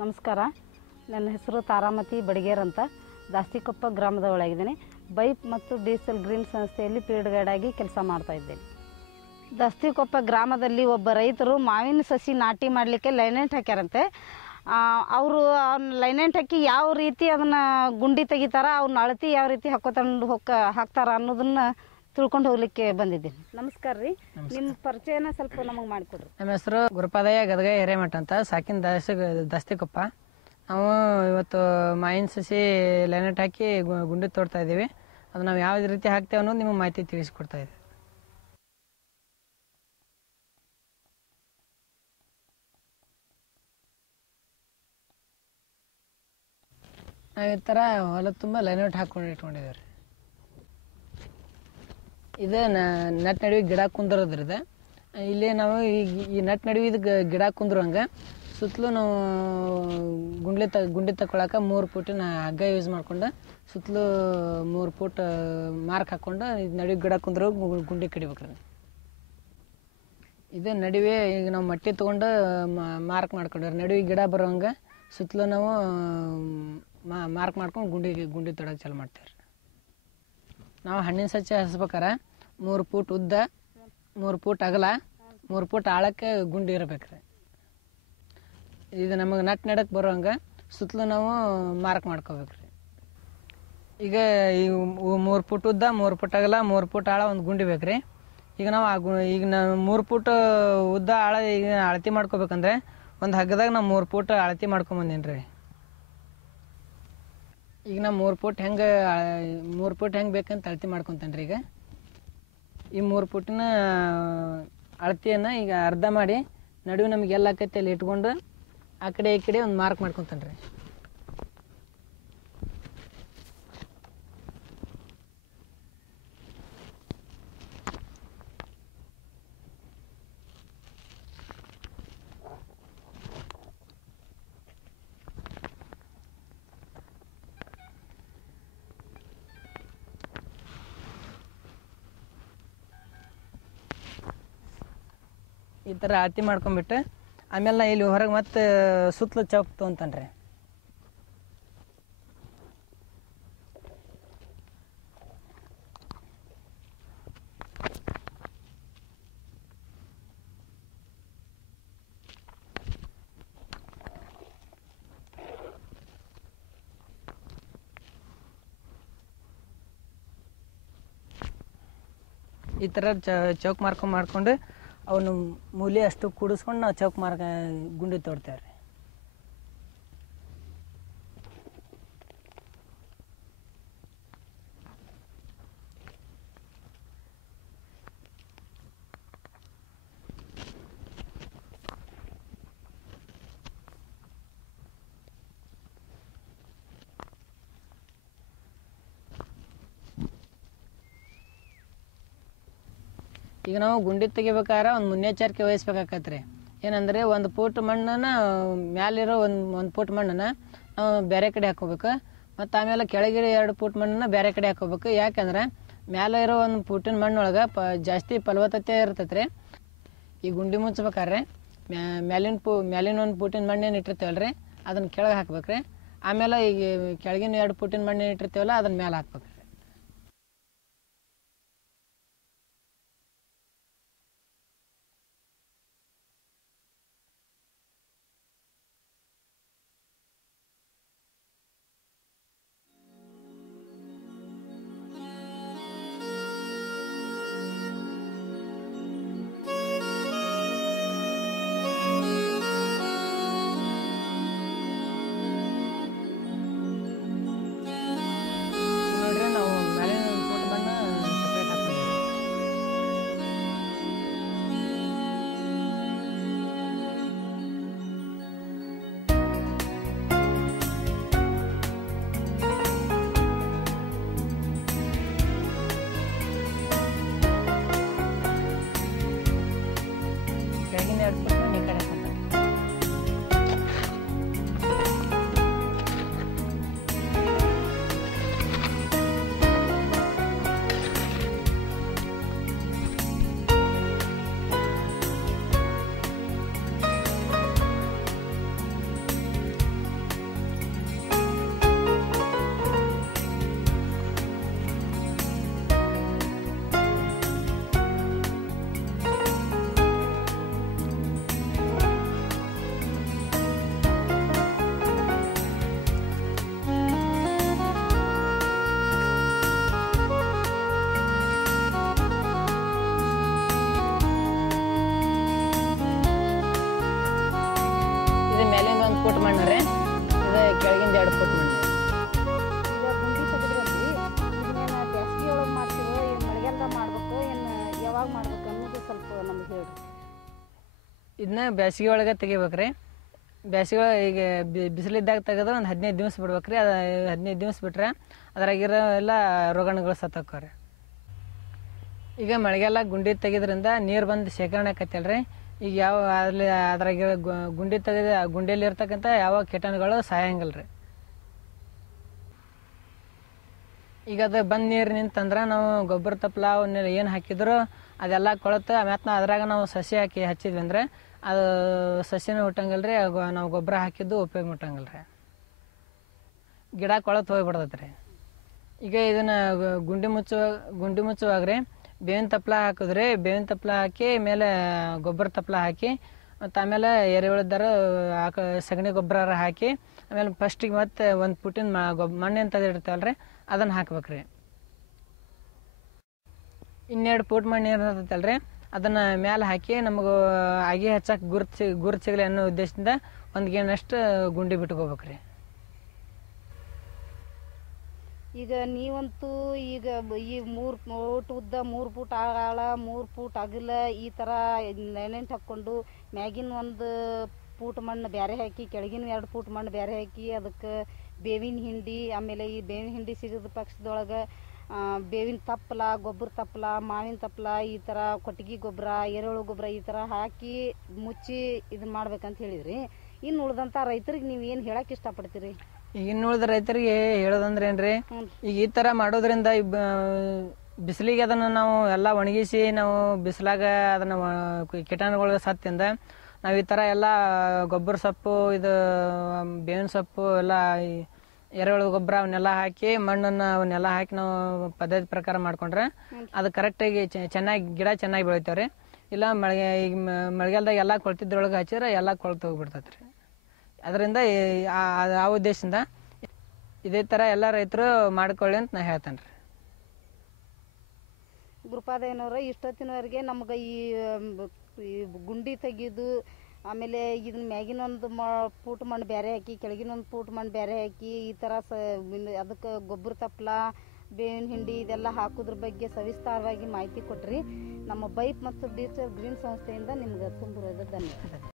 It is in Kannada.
ನಮಸ್ಕಾರ. ನನ್ನ ಹೆಸರು ತಾರಾಮತಿ ಬಡಿಗೇರ್ ಅಂತ. ದಾಸ್ತಿಕೊಪ್ಪ ಗ್ರಾಮದ ಒಳಗಿದ್ದೇನೆ. ಬೈಪ್ ಮತ್ತು ಡೀಸೆಲ್ ಗ್ರೀನ್ ಸಂಸ್ಥೆಯಲ್ಲಿ ಫೀಲ್ಡ್ ಗೈಡ್ ಆಗಿ ಕೆಲಸ ಮಾಡ್ತಾ ಇದ್ದೇನೆ. ದಾಸ್ತಿಕೊಪ್ಪ ಗ್ರಾಮದಲ್ಲಿ ಒಬ್ಬ ರೈತರು ಮಾವಿನ ಸಸಿ ನಾಟಿ ಮಾಡಲಿಕ್ಕೆ ಲೈನೆಂಟ್ ಹಾಕ್ಯಾರಂತೆ. ಅವರು ಲೈನೆಂಟ್ ಹಾಕಿ ಯಾವ ರೀತಿ ಅದನ್ನು ಗುಂಡಿ ತೆಗಿತಾರ, ಅವ್ನ ಅಳತಿ ಯಾವ ರೀತಿ ಹಾಕ್ತಾರ ಅನ್ನೋದನ್ನು ತಿಳ್ಕೊಂಡು ಹೋಗ್ಲಿಕ್ಕೆ ಬಂದಿದ್ದೀನಿ. ನಮಸ್ಕಾರ ರೀ, ನಿಮ್ಮ ಪರಿಚಯನ ಸ್ವಲ್ಪ ನಮಗೆ ಮಾಡಿಕೊಡ್ರಿ. ನಮ್ಮ ಹೆಸರು ಗುರುಪಾದಯ್ಯ ಗದಗ ಹಿರೇಮಠ ಅಂತ, ಸಾಕಿನ ದಾಸ್ತಿಕೊಪ್ಪ. ನಾವು ಇವತ್ತು ಮಾವಿನ ಸಸಿ ಲೈನೆಟ್ ಹಾಕಿ ಗುಂಡಿ ತೋಡ್ತಾ ಇದ್ದೀವಿ. ಅದು ನಾವು ಯಾವ ರೀತಿ ಹಾಕ್ತೇವೆ ಅನ್ನೋದು ನಿಮಗೆ ಮಾಹಿತಿ ತಿಳಿಸ್ಕೊಡ್ತಾ ಇದ್ದೀವಿ. ನಾವು ಈ ಥರ ಹೊಲ ತುಂಬ ಲೈನೆಟ್ ಹಾಕ್ಕೊಂಡು ಇಟ್ಕೊಂಡಿದ್ದೀವಿ ರೀ. ಇದು ನಟ್ ನಡುವೆ ಗಿಡ ಕುಂದಿರೋದ್ರದ ಇಲ್ಲಿ ನಾವು ಈ ನಟ್ ನಡುವೆ ಇದು ಗಿಡ ಕುಂದ್ರಂಗೆ ಸುತ್ತಲೂ ನಾವು ಗುಂಡಿ ತಗೊಳಕ್ಕೆ 3 ಫೂಟಿನ ಹಗ್ಗ ಯೂಸ್ ಮಾಡ್ಕೊಂಡು ಸುತ್ತಲೂ 3 ಫೂಟ್ ಮಾರ್ಕ್ ಹಾಕ್ಕೊಂಡು ನಡುವೆ ಗಿಡ ಕುಂದ್ರು ಗುಂಡಿ ಕಡಿಬೇಕ್ರಿ. ಇದು ನಡುವೆ ಈಗ ನಾವು ಮಟ್ಟಿ ತೊಗೊಂಡು ಮಾರ್ಕ್ ಮಾಡ್ಕೊಂಡ್ರಿ. ನಡುವೆ ಗಿಡ ಬರೋಂಗೆ ಸುತ್ತಲೂ ನಾವು ಮಾರ್ಕ್ ಮಾಡ್ಕೊಂಡು ಗುಂಡಿ ತೊಡೋಕೆ ಚಾಲು ಮಾಡ್ತೇವೆ. ನಾವು ಹಣ್ಣಿನ ಸಸಿ ಹಚ್ಬೇಕಾರೆ 3 ಫೂಟ್ ಉದ್ದ, 3 ಫೂಟ್ ಅಗಲ, 3 ಫೂಟ್ ಆಳಕ್ಕೆ ಗುಂಡಿ ಇರಬೇಕ್ರಿ. ಇದು ನಮಗೆ ನಟ್ ನಡಕ್ಕೆ ಬರೋಂಗೆ ಸುತ್ತಲೂ ನಾವು ಮಾರ್ಕ್ ಮಾಡ್ಕೋಬೇಕ್ರಿ. ಈಗ ಈ 3 ಫೂಟ್ ಉದ್ದ, 3 ಫೂಟ್ ಅಗಲ, 3 ಫೂಟ್ ಆಳ ಒಂದು ಗುಂಡಿ ಬೇಕ್ರಿ. ಈಗ ನಾವು ಈಗ ನಾವು 3 ಫೂಟ್ ಉದ್ದ ಆಳ ಈಗ ಅಳತಿ ಮಾಡ್ಕೋಬೇಕಂದ್ರೆ ಒಂದು ಹಗ್ಗದಾಗ ನಾವು 3 ಫೂಟ್ ಅಳತಿ ಮಾಡ್ಕೊಂಬಂದೇನಿ ರೀ. ಈಗ ನಾ 3 ಫೂಟ್ ಹೆಂಗೆ ಬೇಕಂತ ಅಳತಿ ಮಾಡ್ಕೊತೇನೆ ರೀ. ಈಗ ಈ 3 ಫೂಟಿನ ಅಳತಿಯನ್ನು ಈಗ ಅರ್ಧ ಮಾಡಿ ನಡುವೆ ನಮಗೆ ಎಲ್ಲ ಆಕೈತಿ ಅಲ್ಲಿ ಇಟ್ಕೊಂಡು ಆ ಕಡೆ ಈ ಕಡೆ ಒಂದು ಮಾರ್ಕ್ ಮಾಡ್ಕೊತೇನೆ ರೀ. ಈ ಥರ ಅಳತಿ ಮಾಡ್ಕೊಂಬಿಟ್ಟು ಆಮೇಲೆ ನಾ ಇಲ್ಲಿ ಹೊರಗೆ ಮತ್ತೆ ಸುತ್ತಲೂ ಚೌಕ್ ತೊಗೊಂತಾನೆ ರೀ. ಈ ಥರ ಚೌಕ್ ಮಾಡ್ಕೊಂಡು ಅವನು ಮೂಲೆ ಅಷ್ಟು ಕೂಡಿಸ್ಕೊಂಡು ನಾವು ಚೌಕ್ ಗುಂಡಿ ತೋಡ್ತೇವೆ ರೀ. ಈಗ ನಾವು ಗುಂಡಿ ತೆಗಿಬೇಕಾದ್ರೆ ಒಂದು ಮುನ್ನೆಚ್ಚರಿಕೆ ವಹಿಸ್ಬೇಕಾಗತ್ತೆ ರೀ. ಏನಂದರೆ 1 ಫೂಟ್ ಮಣ್ಣನ್ನು ಮ್ಯಾಲಿರೋ ಒಂದು ಫೂಟ್ ಮಣ್ಣನ್ನು ನಾವು ಬೇರೆ ಕಡೆ ಹಾಕೋಬೇಕು, ಮತ್ತು ಆಮೇಲೆ ಕೆಳಗಿರೋ 2 ಫೂಟ್ ಮಣ್ಣನ್ನು ಬೇರೆ ಕಡೆ ಹಾಕೋಬೇಕು. ಯಾಕಂದ್ರೆ ಮ್ಯಾಲೆ ಇರೋ 1 ಫೂಟಿನ ಮಣ್ಣೊಳಗೆ ಜಾಸ್ತಿ ಫಲವತ್ತತೆ ಇರ್ತೈತೆ ರೀ. ಈ ಗುಂಡಿ ಮುಚ್ಚಬೇಕಾದ್ರೆ ಮ್ಯಾಲಿನ 1 ಫೂಟಿನ ಮಣ್ಣೇನು ಇಟ್ಟಿರ್ತೀವಲ್ಲ ರೀ, ಅದನ್ನು ಕೆಳಗೆ ಹಾಕ್ಬೇಕು ರೀ. ಆಮೇಲೆ ಈಗ ಕೆಳಗಿನ 2 ಫೂಟಿನ ಮಣ್ಣೇನು ಇಟ್ಟಿರ್ತೀವಲ್ಲ ಅದನ್ನ ಮೇಲೆ ಹಾಕ್ಬೇಕು. ನೋಡ್ರಿ ಮ್ಯಾಲಿಂದ 1 ಫೂಟ್ ಮಣ್ಣು ರೀ, ಇದು ಕೆಳಗಿಂದ 2 ಫೂಟ್ ಮಣ್ಣು. ಈಗ ಗುಂಡಿ ತೆಗೆದ್ರಲ್ಲಿ ಇದನ್ನೇನು ಬೇಸಿಗೆ ಒಳಗೆ ಮಾಡ್ತೀರೋ ಏನು ಮಳೆಗಾಲದಾಗ ಮಾಡ್ಬೇಕು ಏನು ಯಾವಾಗ ಮಾಡ್ಬೇಕು ಅನ್ನೋದು ಸ್ವಲ್ಪ ನಮ್ಗೆ ಹೇಳ್ರಿ. ಇದನ್ನ ಬೇಸಿಗೆ ಒಳಗೆ ತೆಗಿಬೇಕ್ರಿ. ಬೇಸಿಗೆ ಈಗ ಬಿಸಿಲಿದ್ದಾಗ ತೆಗೆದ್ರೆ ಒಂದು 15 ದಿವಸ ಬಿಡ್ಬೇಕ್ರಿ. ಅದು 15 ದಿವಸ ಬಿಟ್ರೆ ಅದ್ರಾಗಿರೋ ಎಲ್ಲ ರೋಗಾಣುಗಳು ಸತ್ತೋಕ್ಕವ್ರಿ. ಈಗ ಮಳೆಗಾಲ ಗುಂಡಿ ತೆಗೆದ್ರಿಂದ ನೀರು ಬಂದು ಶೇಖರಣೆ ಆಕತ್ತಲ್ರಿ. ಈಗ ಯಾವ ಅಲ್ಲಿ ಅದ್ರಾಗಿರೋ ಗುಂಡಿ ತೆಗೆದು ಆ ಗುಂಡಿಯಲ್ಲಿ ಇರ್ತಕ್ಕಂಥ ಯಾವ ಕೀಟಾಣುಗಳು ಸಾಯಂಗಿಲ್ಲ ರೀ. ಈಗ ಅದು ಬಂದು ನೀರು ನಿಂತಂದ್ರೆ ನಾವು ಗೊಬ್ಬರ ತಪ್ಪಲ ಅವನ್ನೆಲ್ಲ ಏನು ಹಾಕಿದ್ರು ಅದೆಲ್ಲ ಕೊಳತು ಆಮ್ಯಾತ್ ಅದ್ರಾಗ ನಾವು ಸಸಿ ಹಾಕಿ ಹಚ್ಚಿದ್ವಿ ಅಂದರೆ ಅದು ಸಸಿನೂ ಹುಟ್ಟಂಗಿಲ್ಲ ರೀ. ನಾವು ಗೊಬ್ಬರ ಹಾಕಿದ್ದು ಉಪಯೋಗ ಮುಟ್ಟಂಗಿಲ್ಲ ರೀ, ಗಿಡ ಕೊಳತು ಹೋಗ್ಬಿಡ್ತೈತೆ ರೀ. ಈಗ ಇದನ್ನು ಗುಂಡಿ ಮುಚ್ಚುವಾಗ ರೀ ಬೇವಿನ ತಪ್ಪಲ ಹಾಕಿದ್ರಿ. ಬೇವಿನ ತಪ್ಪಲ ಹಾಕಿ ಮೇಲೆ ಗೊಬ್ಬರ ತಪ್ಪಲ ಹಾಕಿ ಮತ್ತು ಆಮೇಲೆ ಎರೆಹುಳದಾರ ಸಗಣಿ ಗೊಬ್ಬರ ಹಾಕಿ ಆಮೇಲೆ ಫಸ್ಟಿಗೆ ಮತ್ತೆ 1 ಫುಟಿನ ಮಣ್ಣು ಅಂತ ಇರ್ತಾವಲ್ಲ ರೀ ಅದನ್ನು ಹಾಕ್ಬೇಕ್ರಿ. 2 ಫೂಟ್ ಮಣ್ಣು ಇರ್ತೈತಲ್ಲ ರೀ ಅದನ್ನು ಮ್ಯಾಲೆ ಹಾಕಿ ನಮಗೆ ಅಗಿ ಹಚ್ಚಕ್ಕೆ ಗುರ್ತು ಸಿಗಲಿ ಅನ್ನೋ ಉದ್ದೇಶದಿಂದ 1 ಗೇಣಷ್ಟು ಗುಂಡಿ ಬಿಟ್ಕೋಬೇಕ್ರಿ. ಈಗ ನೀವಂತೂ ಈಗ ಈ 3 ಫೂಟ್ ಉದ್ದ 3 ಫೂಟ್ ಆಳ 3 ಫೂಟ್ ಅಗಲ ಈ ಥರ ನೆನೆಂಟು ಹಾಕ್ಕೊಂಡು ಮ್ಯಾಗಿನ 1 ಫೂಟ್ ಮಣ್ಣು ಬೇರೆ ಹಾಕಿ ಕೆಳಗಿನ 2 ಫೂಟ್ ಮಣ್ಣು ಬೇರೆ ಹಾಕಿ ಅದಕ್ಕೆ ಬೇವಿನ ಹಿಂಡಿ ಆಮೇಲೆ ಈ ಬೇವಿನ ಹಿಂಡಿ ಸಿಗದ ಪಕ್ಷದೊಳಗೆ ಬೇವಿನ ತಪ್ಪಲ ಗೊಬ್ಬರ ತಪ್ಪಲ ಮಾವಿನ ತಪ್ಪಲ ಈ ಥರ ಕೊಟ್ಟಿಗೆ ಗೊಬ್ಬರ ಎರೆಹುಳು ಗೊಬ್ಬರ ಈ ಥರ ಹಾಕಿ ಮುಚ್ಚಿ ಇದನ್ನ ಮಾಡ್ಬೇಕಂತ ಹೇಳಿದ್ರಿ. ಇನ್ನು ಉಳ್ದಂಥ ರೈತರಿಗೆ ನೀವು ಏನು ಹೇಳಕ್ಕೆ ಇಷ್ಟಪಡ್ತೀರಿ? ಈಗ ಇನ್ನು ಉಳಿದ ರೈತರಿಗೆ ಹೇಳೋದಂದ್ರೆ ಏನ್ರಿ, ಈಗ ಈ ಥರ ಮಾಡೋದ್ರಿಂದ ಬಿಸಿಲಿಗೆ ಅದನ್ನು ನಾವು ಎಲ್ಲ ಒಣಗಿಸಿ ನಾವು ಬಿಸಿಲಾಗ ಅದನ್ನು ಕೀಟಾಣುಗಳು ಸತ್ತಿಂದ ನಾವು ಈ ಥರ ಎಲ್ಲ ಗೊಬ್ಬರ ಸೊಪ್ಪು ಇದು ಬೇವಿನ ಸೊಪ್ಪು ಎಲ್ಲ ಎರೆಹುಳು ಗೊಬ್ಬರ ಅವನ್ನೆಲ್ಲ ಹಾಕಿ ಮಣ್ಣನ್ನು ಅವನ್ನೆಲ್ಲ ಹಾಕಿ ನಾವು ಪದ್ಧತಿ ಪ್ರಕಾರ ಮಾಡ್ಕೊಂಡ್ರೆ ಅದು ಕರೆಕ್ಟಾಗಿ ಚೆನ್ನಾಗಿ ಗಿಡ ಚೆನ್ನಾಗಿ ಬೆಳಿತಾವ್ರಿ. ಇಲ್ಲ ಈಗ ಮಳೆಗಾಲದಾಗ ಎಲ್ಲ ಕೊಳ್ತಿದ್ರೊಳಗೆ ಹಚ್ಚಿದ್ರೆ ಎಲ್ಲ ಕೊಳ್ತು ಹೋಗ್ಬಿಡ್ತೈತೆ ರೀ. ಅದರಿಂದ ಆ ಉದ್ದೇಶದಿಂದ ಇದೇ ಥರ ಎಲ್ಲ ರೈತರು ಮಾಡ್ಕೊಳ್ಳಿ ಅಂತ ನಾ ಹೇಳ್ತೇನೆ ರೀ. ಗುರುಪಾದೇನವ್ರ ಇಷ್ಟೊತ್ತಿನವರೆಗೆ ನಮ್ಗೆ ಈ ಗುಂಡಿ ತೆಗೆದು ಆಮೇಲೆ ಇದನ್ನ ಮ್ಯಾಗಿನ 1 ಫೂಟ್ ಮಣ್ಣು ಬೇರೆ ಹಾಕಿ ಕೆಳಗಿನ 1 ಫೂಟ್ ಮಣ್ಣು ಬೇರೆ ಹಾಕಿ ಈ ಥರ ಅದಕ್ಕೆ ಗೊಬ್ಬರ ತಪ್ಪಲ ಬೇವಿನ ಹಿಂಡಿ ಇದೆಲ್ಲ ಹಾಕೋದ್ರ ಬಗ್ಗೆ ಸವಿಸ್ತಾರವಾಗಿ ಮಾಹಿತಿ ಕೊಟ್ರಿ. ನಮ್ಮ ಬೈಪ್ ಮತ್ತು ಡಿಜಿಟಲ್ ಗ್ರೀನ್ ಸಂಸ್ಥೆಯಿಂದ ನಿಮ್ಗೆ ತುಂಬ ಧನ್ಯವಾದ.